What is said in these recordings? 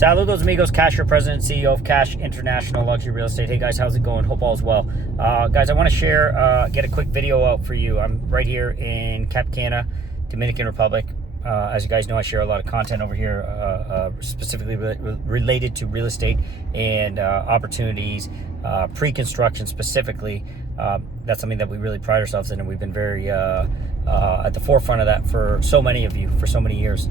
Saludos amigos, Cash, your president and CEO of Cash International Luxury Real Estate. Hey guys, how's it going? Hope all's well. Guys, I want to share, get a quick video out for you. I'm right here in Cap Cana, Dominican Republic. As you guys know, I share a lot of content over here, specifically related to real estate and opportunities, pre-construction specifically. That's something that we really pride ourselves in, and we've been very at the forefront of that for so many of you for so many years.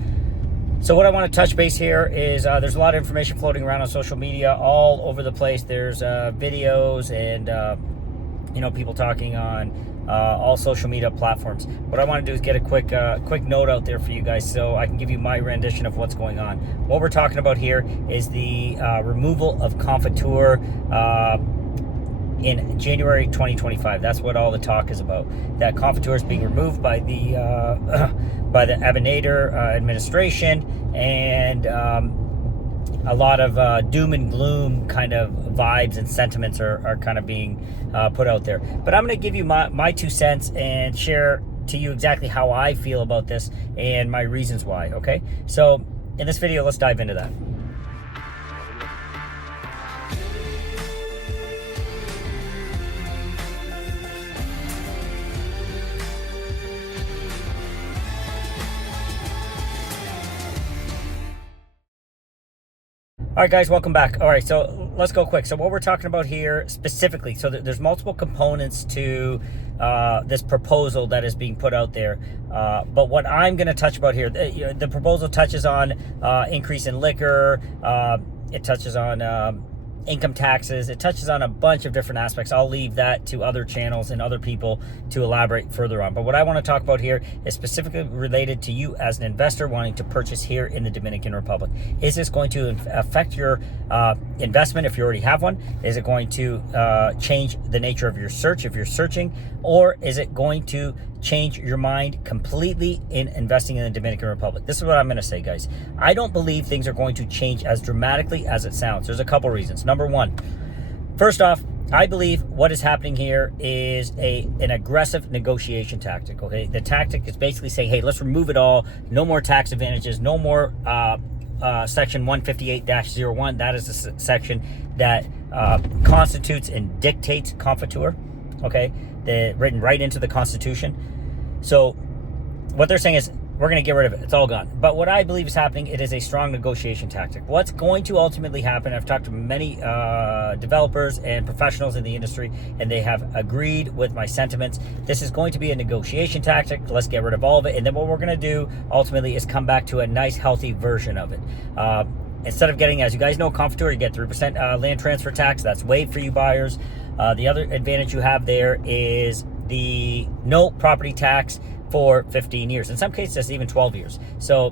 So what I want to touch base here is there's a lot of information floating around on social media all over the place. There's videos and people talking on all social media platforms. What I want to do is get a quick note out there for you guys so I can give you my rendition of what's going on. What we're talking about here is the removal of Confiture in January 2025. That's what all the talk is about. That Confiture is being removed by the Abinader administration, and a lot of doom and gloom kind of vibes and sentiments are kind of being put out there. But I'm going to give you my 2 cents and share to you exactly how I feel about this and my reasons why. Okay, so in this video, let's dive into that. All right, guys, welcome back. All right, so let's go quick. So what we're talking about here specifically, so there's multiple components to this proposal that is being put out there. But what I'm going to touch about here, the proposal touches on increase in liquor. It touches on income taxes. It touches on a bunch of different aspects. I'll leave that to other channels and other people to elaborate further on. But what I want to talk about here is specifically related to you as an investor wanting to purchase here in the Dominican Republic. Is this going to affect your investment if you already have one? Is it going to change the nature of your search if you're searching? Or is it going to change your mind completely in investing in the Dominican Republic? This is what I'm going to say, guys. I don't believe things are going to change as dramatically as it sounds. There's a couple reasons. Number one, first off, I believe what is happening here is an aggressive negotiation tactic. Okay, the tactic is basically saying, hey, let's remove it all. No more tax advantages. No more section 158-01. That is the section that constitutes and dictates Confiture. Okay, they're written right into the Constitution. So what they're saying is we're going to get rid of it. It's all gone. But what I believe is happening, it is a strong negotiation tactic. What's going to ultimately happen, I've talked to many developers and professionals in the industry, and they have agreed with my sentiments. This is going to be a negotiation tactic. Let's get rid of all of it. And then what we're going to do ultimately is come back to a nice, healthy version of it. Instead of getting, as you guys know, Confiture, you get 3% land transfer tax. That's waived for you buyers. The other advantage you have there is the no property tax for 15 years. In some cases, that's even 12 years. So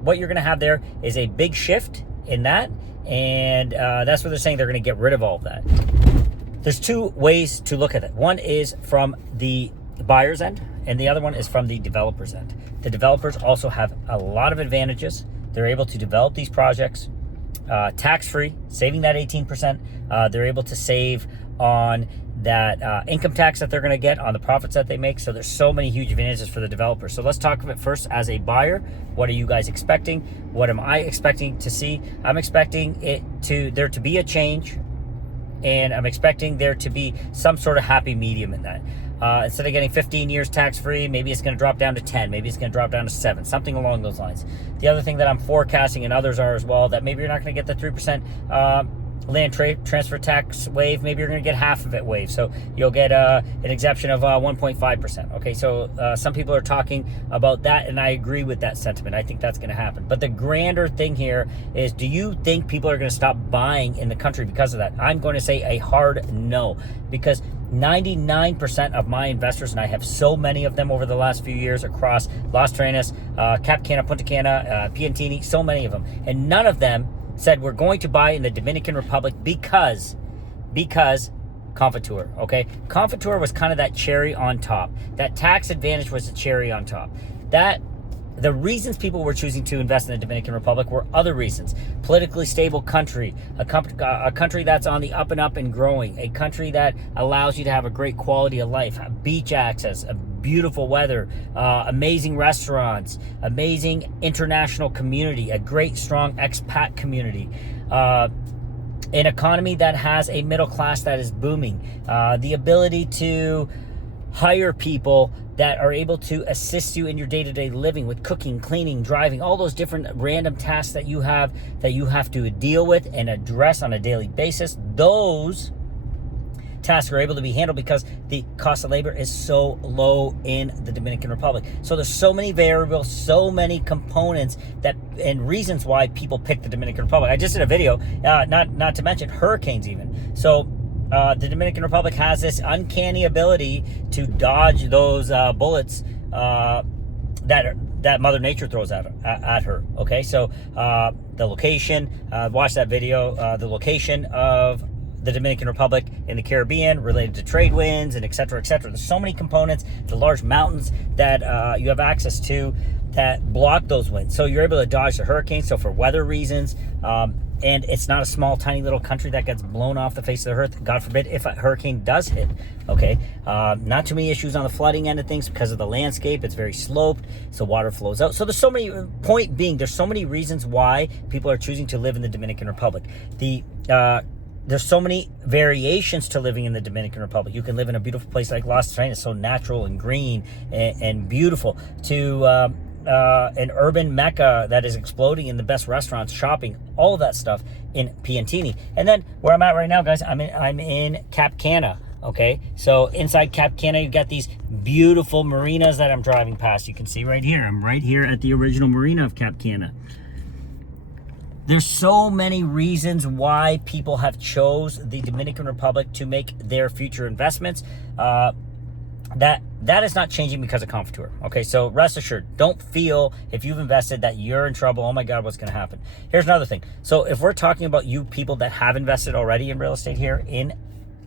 what you're going to have there is a big shift in that. And that's what they're saying. They're going to get rid of all of that. There's two ways to look at it. One is from the buyer's end, and the other one is from the developer's end. The developers also have a lot of advantages. They're able to develop these projects tax-free, saving that 18%. They're able to save on that income tax that they're going to get on the profits that they make. So there's so many huge advantages for the developers. So let's talk of it first as a buyer. What are you guys expecting? What am I expecting to see? I'm expecting there to be a change, and I'm expecting there to be some sort of happy medium in that. Instead of getting 15 years tax-free, maybe it's going to drop down to 10. Maybe it's going to drop down to 7, something along those lines. The other thing that I'm forecasting, and others are as well, that maybe you're not going to get the 3% land transfer tax waive. Maybe you're going to get half of it waived. So you'll get an exemption of 1.5%. Okay, so some people are talking about that, and I agree with that sentiment. I think that's going to happen. But the grander thing here is, do you think people are going to stop buying in the country because of that? I'm going to say a hard no, because 99% of my investors, and I have so many of them over the last few years across Las Trenas, Cap Cana, Punta Cana, Piantini, so many of them, and none of them said we're going to buy in the Dominican Republic because Confiture, okay? Confiture was kind of that cherry on top. That tax advantage was the cherry on top. The reasons people were choosing to invest in the Dominican Republic were other reasons. Politically stable country, a country that's on the up and growing, a country that allows you to have a great quality of life, beach access, beautiful weather, amazing restaurants, amazing international community, a great, strong expat community, an economy that has a middle class that is booming, the ability to hire people that are able to assist you in your day-to-day living with cooking, cleaning, driving, all those different random tasks that you have to deal with and address on a daily basis. Those tasks are able to be handled because the cost of labor is so low in the Dominican Republic. So there's so many variables, so many components and reasons why people pick the Dominican Republic. I just did a video, not to mention hurricanes even. So the Dominican Republic has this uncanny ability to dodge those bullets that Mother Nature throws at her. Okay, so the location, watch that video. The location of the Dominican Republic in the Caribbean related to trade winds and et cetera, et cetera. There's so many components, the large mountains that you have access to that block those winds. So you're able to dodge the hurricanes. So for weather reasons, and it's not a small, tiny little country that gets blown off the face of the earth, God forbid, if a hurricane does hit, okay? Not too many issues on the flooding end of things because of the landscape. It's very sloped, so water flows out. So there's so many, point being, there's so many reasons why people are choosing to live in the Dominican Republic. There's so many variations to living in the Dominican Republic. You can live in a beautiful place like Las Trenes, so natural and green and beautiful, to an urban mecca that is exploding in the best restaurants, shopping, all of that stuff in Piantini. And then where I'm at right now, guys, I'm in Cap Cana. Okay, so inside Cap Cana, you've got these beautiful marinas that I'm driving past. You can see right here. I'm right here at the original marina of Cap Cana. There's so many reasons why people have chose the Dominican Republic to make their future investments. That is not changing because of Confiture. Okay, so rest assured, don't feel if you've invested that you're in trouble. Oh my God, what's going to happen? Here's another thing. So if we're talking about you people that have invested already in real estate here in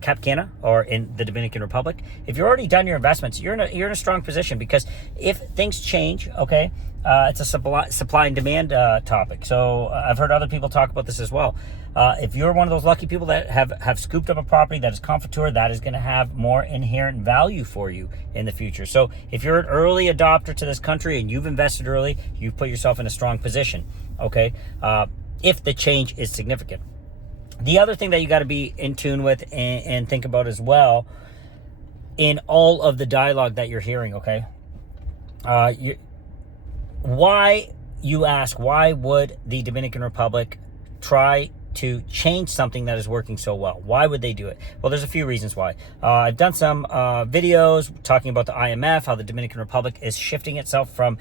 Cap Cana or in the Dominican Republic, if you've already done your investments, you're in a strong position, because if things change, okay, it's a supply and demand topic. So I've heard other people talk about this as well. If you're one of those lucky people that have scooped up a property that is Confiture, that is going to have more inherent value for you in the future. So if you're an early adopter to this country and you've invested early, you've put yourself in a strong position, okay, if the change is significant. The other thing that you got to be in tune with and think about as well in all of the dialogue that you're hearing, okay? Why would the Dominican Republic try to change something that is working so well? Why would they do it? Well, there's a few reasons why. I've done some videos talking about the IMF, how the Dominican Republic is shifting itself from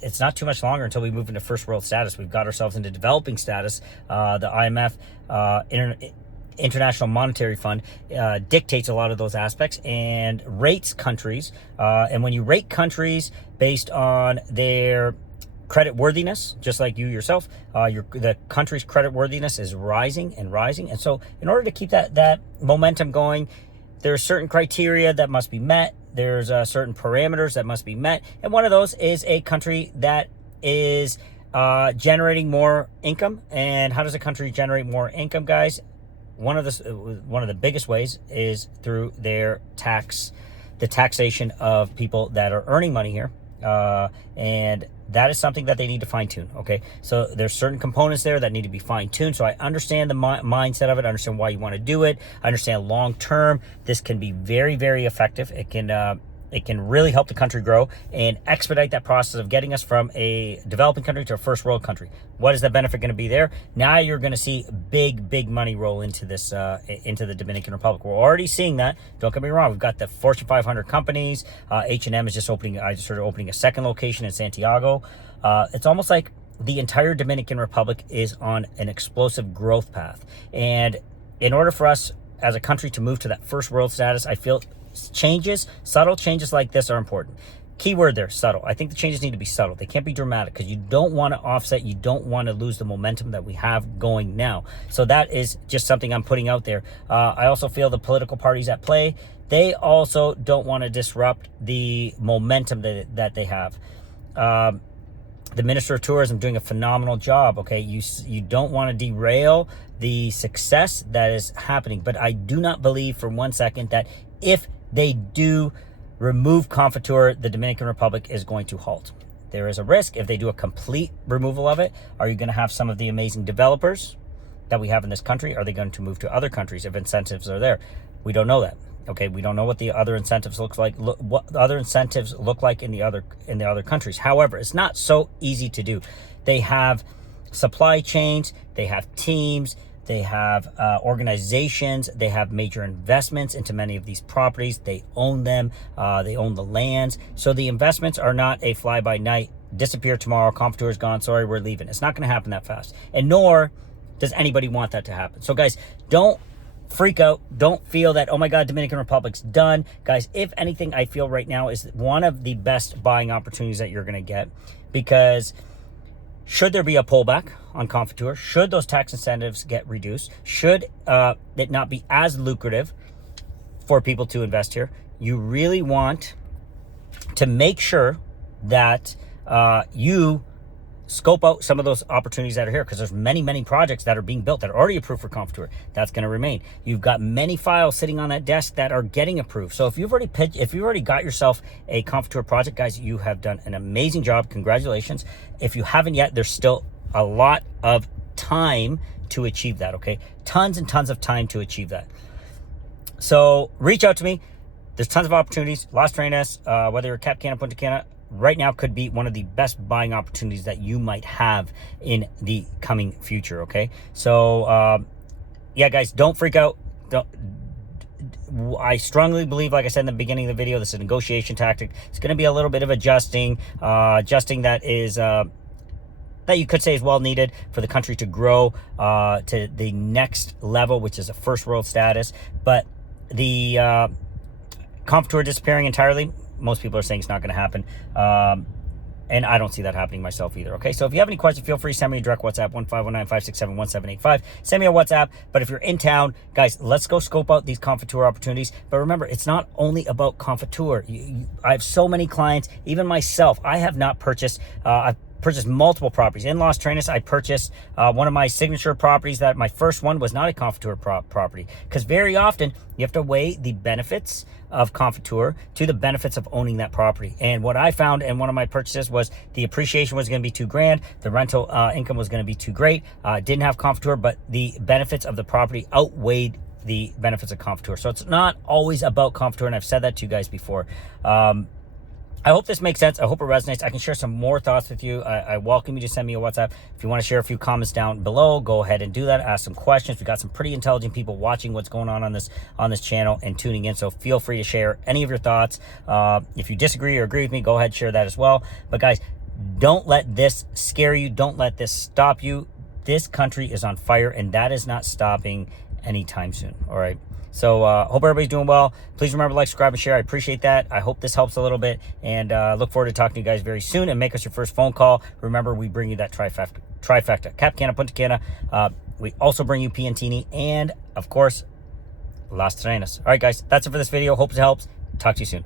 it's not too much longer until we move into first world status. We've got ourselves into developing status. The IMF, International Monetary Fund, dictates a lot of those aspects and rates countries. And when you rate countries based on their credit worthiness, just like you yourself, the country's credit worthiness is rising and rising. And so in order to keep that momentum going, there are certain criteria that must be met. There's certain parameters that must be met. And one of those is a country that is generating more income. And how does a country generate more income, guys? One of the biggest ways is through the taxation of people that are earning money here. And that is something that they need to fine tune. Okay, so there's certain components there that need to be fine tuned. So I understand the mindset of it. I understand why you want to do it. I understand long term, this can be very, very effective. It can really help the country grow and expedite that process of getting us from a developing country to a first world country. What is the benefit going to be there? Now you're going to see big money roll into this, into the Dominican Republic. We're already seeing that. Don't get me wrong. We've got the Fortune 500 companies. H&M is just opening. I just started opening a second location in Santiago. It's almost like the entire Dominican Republic is on an explosive growth path. And in order for us as a country to move to that first world status, I feel subtle changes like this are important. Keyword there, subtle. I think the changes need to be subtle. They can't be dramatic because you don't want to offset. You don't want to lose the momentum that we have going now. So that is just something I'm putting out there. I also feel the political parties at play, they also don't want to disrupt the momentum that they have. The Minister of Tourism doing a phenomenal job. Okay, you don't want to derail the success that is happening. But I do not believe for 1 second that if they do remove Confiture, the Dominican Republic is going to halt. There is a risk if they do a complete removal of it. Are you going to have some of the amazing developers that we have in this country? Are they going to move to other countries if incentives are there? We don't know that. Okay, we don't know what the other incentives look like. What the other incentives look like in the other countries. However, it's not so easy to do. They have supply chains. They have teams. They have organizations. They have major investments into many of these properties. They own them. They own the lands. So the investments are not a fly-by-night, disappear tomorrow, Confiture is gone, sorry, we're leaving. It's not going to happen that fast. And nor does anybody want that to happen. So guys, don't freak out. Don't feel that, oh my God, Dominican Republic's done. Guys, if anything, I feel right now is one of the best buying opportunities that you're going to get, because should there be a pullback on Confiture, should those tax incentives get reduced, should it not be as lucrative for people to invest here, you really want to make sure that you scope out some of those opportunities that are here, because there's many projects that are being built that are already approved for Confiture. That's going to remain. You've got many files sitting on that desk that are getting approved. So if you've already got yourself a Confiture project, guys, you have done an amazing job. Congratulations. If you haven't yet, there's still a lot of time to achieve that. Okay, tons and tons of time to achieve that. So reach out to me. There's tons of opportunities. Las Reinas, whether you're Cap Cana, Punta Cana, right now could be one of the best buying opportunities that you might have in the coming future. Okay, so yeah, guys, don't freak out. I strongly believe, like I said in the beginning of the video, this is a negotiation tactic. It's going to be a little bit of adjusting that is that you could say is well needed for the country to grow to the next level, which is a first world status. But the Confiture disappearing entirely, most people are saying it's not going to happen. And I don't see that happening myself either. Okay, so if you have any questions, feel free to send me a direct WhatsApp, 1-519-567-1785. Send me a WhatsApp. But if you're in town, guys, let's go scope out these Confiture opportunities. But remember, it's not only about Confiture. I have so many clients, even myself. I have not purchased, I've purchased multiple properties. In Las Reinas, I purchased one of my signature properties that my first one was not a Confiture property. Because very often, you have to weigh the benefits of Confiture to the benefits of owning that property. And what I found in one of my purchases was the appreciation was going to be $2,000. The rental income was going to be too great. Didn't have Confiture, but the benefits of the property outweighed the benefits of Confiture. So it's not always about Confiture, and I've said that to you guys before. I hope this makes sense. I hope it resonates. I can share some more thoughts with you. I welcome you to send me a WhatsApp. If you want to share a few comments down below, go ahead and do that. Ask some questions. We got some pretty intelligent people watching what's going on this channel and tuning in. So feel free to share any of your thoughts. If you disagree or agree with me, go ahead and share that as well. But guys, don't let this scare you. Don't let this stop you. This country is on fire, and that is not stopping anytime soon. All right. So hope everybody's doing well. Please remember to like, subscribe, and share. I appreciate that. I hope this helps a little bit, and look forward to talking to you guys very soon. And make us your first phone call. Remember, we bring you that trifecta. Cap Cana, Punta Cana. We also bring you Piantini, and of course, Las Reinas. All right, guys, that's it for this video. Hope it helps. Talk to you soon.